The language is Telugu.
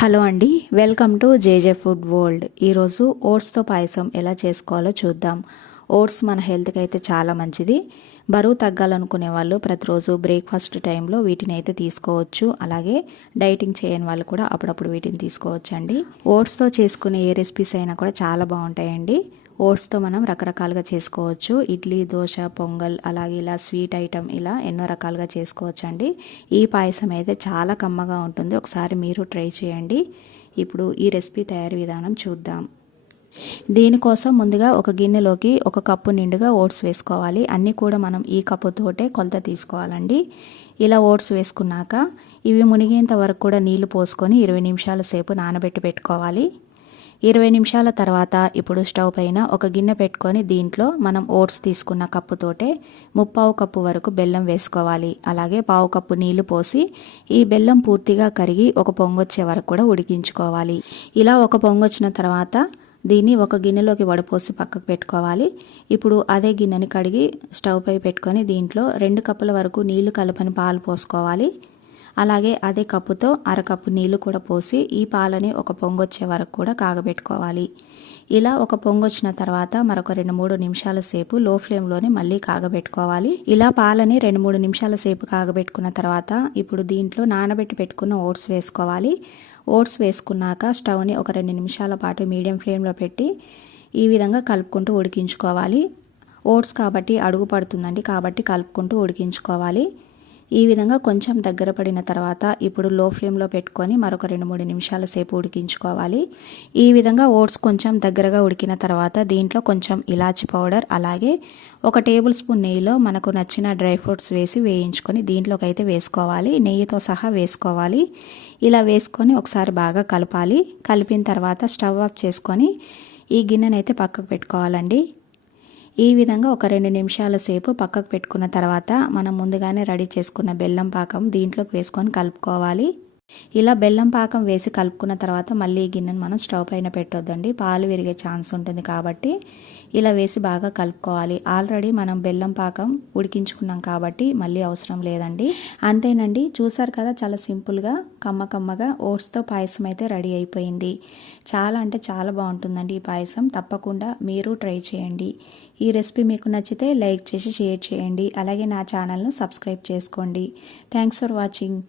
హలో అండి welcome to JJ food world. ఈరోజు ఓట్స్తో పాయసం ఎలా చేసుకోవాలో చూద్దాం. ఓట్స్ మన హెల్త్కి అయితే చాలా మంచిది. బరువు తగ్గాలనుకునే వాళ్ళు ప్రతిరోజు బ్రేక్ఫాస్ట్ టైంలో వీటిని అయితే తీసుకోవచ్చు. అలాగే డైటింగ్ చేయని వాళ్ళు కూడా అప్పుడప్పుడు వీటిని తీసుకోవచ్చు అండి ఓట్స్తో చేసుకునే ఏ రెసిపీస్ అయినా కూడా చాలా బాగుంటాయండి. ఓట్స్తో మనం రకరకాలుగా చేసుకోవచ్చు. ఇడ్లీ దోశ పొంగల్ అలాగే ఇలా స్వీట్ ఐటమ్ ఇలా ఎన్నో రకాలుగా చేసుకోవచ్చు అండి ఈ పాయసం అయితే చాలా కమ్మగా ఉంటుంది. ఒకసారి మీరు ట్రై చేయండి. ఇప్పుడు ఈ రెసిపీ తయారీ విధానం చూద్దాం. దీనికోసం ముందుగా ఒక గిన్నెలోకి ఒక కప్పు నిండుగా ఓట్స్ వేసుకోవాలి. అన్నీ కూడా మనం ఈ కప్పుతోటే కొలత తీసుకోవాలండి. ఇలా ఓట్స్ వేసుకున్నాక ఇవి మునిగేంత వరకు కూడా నీళ్ళు పోసుకొని ఇరవై నిమిషాల సేపు నానబెట్టి పెట్టుకోవాలి. ఇరవై నిమిషాల తర్వాత ఇప్పుడు స్టవ్ పైన ఒక గిన్నె పెట్టుకొని దీంట్లో మనం ఓట్స్ తీసుకున్న కప్పుతోటే ముప్పావు కప్పు వరకు బెల్లం వేసుకోవాలి. అలాగే పావు కప్పు నీళ్ళు పోసి ఈ బెల్లం పూర్తిగా కరిగి ఒక పొంగొచ్చే వరకు కూడా ఉడికించుకోవాలి. ఇలా ఒక పొంగొచ్చిన తర్వాత దీన్ని ఒక గిన్నెలోకి వడపోసి పక్కకు పెట్టుకోవాలి. ఇప్పుడు అదే గిన్నెని కడిగి స్టవ్ పై పెట్టుకొని దీంట్లో రెండు కప్పుల వరకు నీళ్ళు కలపని పాలు పోసుకోవాలి. అలాగే అదే కప్పుతో అరకప్పు నీళ్ళు కూడా పోసి ఈ పాలని ఒక పొంగొచ్చే వరకు కూడా కాగబెట్టుకోవాలి. ఇలా ఒక పొంగొచ్చిన తర్వాత మరొక రెండు మూడు నిమిషాల సేపు లో ఫ్లేమ్లోనే మళ్ళీ కాగబెట్టుకోవాలి. ఇలా పాలని రెండు మూడు నిమిషాల సేపు కాగబెట్టుకున్న తర్వాత ఇప్పుడు దీంట్లో నానబెట్టి పెట్టుకున్న ఓట్స్ వేసుకోవాలి. ఓట్స్ వేసుకున్నాక స్టవ్ని ఒక రెండు నిమిషాల పాటు మీడియం ఫ్లేమ్లో పెట్టి ఈ విధంగా కలుపుకుంటూ ఉడికించుకోవాలి. ఓట్స్ కాబట్టి అడుగు పడుతుందండి కాబట్టి కలుపుకుంటూ ఉడికించుకోవాలి. ఈ విధంగా కొంచెం దగ్గర పడిన తర్వాత ఇప్పుడు లో ఫ్లేమ్లో పెట్టుకొని మరొక రెండు మూడు నిమిషాల సేపు ఉడికించుకోవాలి. ఈ విధంగా ఓట్స్ కొంచెం దగ్గరగా ఉడికిన తర్వాత దీంట్లో కొంచెం ఇలాచి పౌడర్ అలాగే ఒక టేబుల్ స్పూన్ నెయ్యిలో మనకు నచ్చిన డ్రై ఫ్రూట్స్ వేసి వేయించుకొని దీంట్లోకి అయితే వేసుకోవాలి. నెయ్యితో సహా వేసుకోవాలి. ఇలా వేసుకొని ఒకసారి బాగా కలపాలి. కలిపిన తర్వాత స్టవ్ ఆఫ్ చేసుకొని ఈ గిన్నెనైతే పక్కకు పెట్టుకోవాలండి. ఈ విధంగా ఒక రెండు నిమిషాల సేపు పక్కకు పెట్టుకున్న తర్వాత మనం ముందుగానే రెడీ చేసుకున్న బెల్లం పాకం దీంట్లోకి వేసుకొని కలుపుకోవాలి. ఇలా బెల్లం పాకం వేసి కలుపుకున్న తర్వాత మళ్ళీ ఈ గిన్నెను మనం స్టవ్ పైన పెట్టొద్దండి. పాలు విరిగే ఛాన్స్ ఉంటుంది కాబట్టి ఇలా వేసి బాగా కలుపుకోవాలి. ఆల్రెడీ మనం బెల్లం పాకం ఉడికించుకున్నాం కాబట్టి మళ్ళీ అవసరం లేదండి. అంతేనండి. చూసారు కదా చాలా సింపుల్గా కమ్మ కమ్మగా ఓట్స్తో పాయసం అయితే రెడీ అయిపోయింది. చాలా అంటే చాలా బాగుంటుందండి ఈ పాయసం. తప్పకుండా మీరు ట్రై చేయండి. ఈ రెసిపీ మీకు నచ్చితే లైక్ చేసి షేర్ చేయండి. అలాగే నా ఛానల్ను సబ్స్క్రైబ్ చేసుకోండి. Thanks for watching.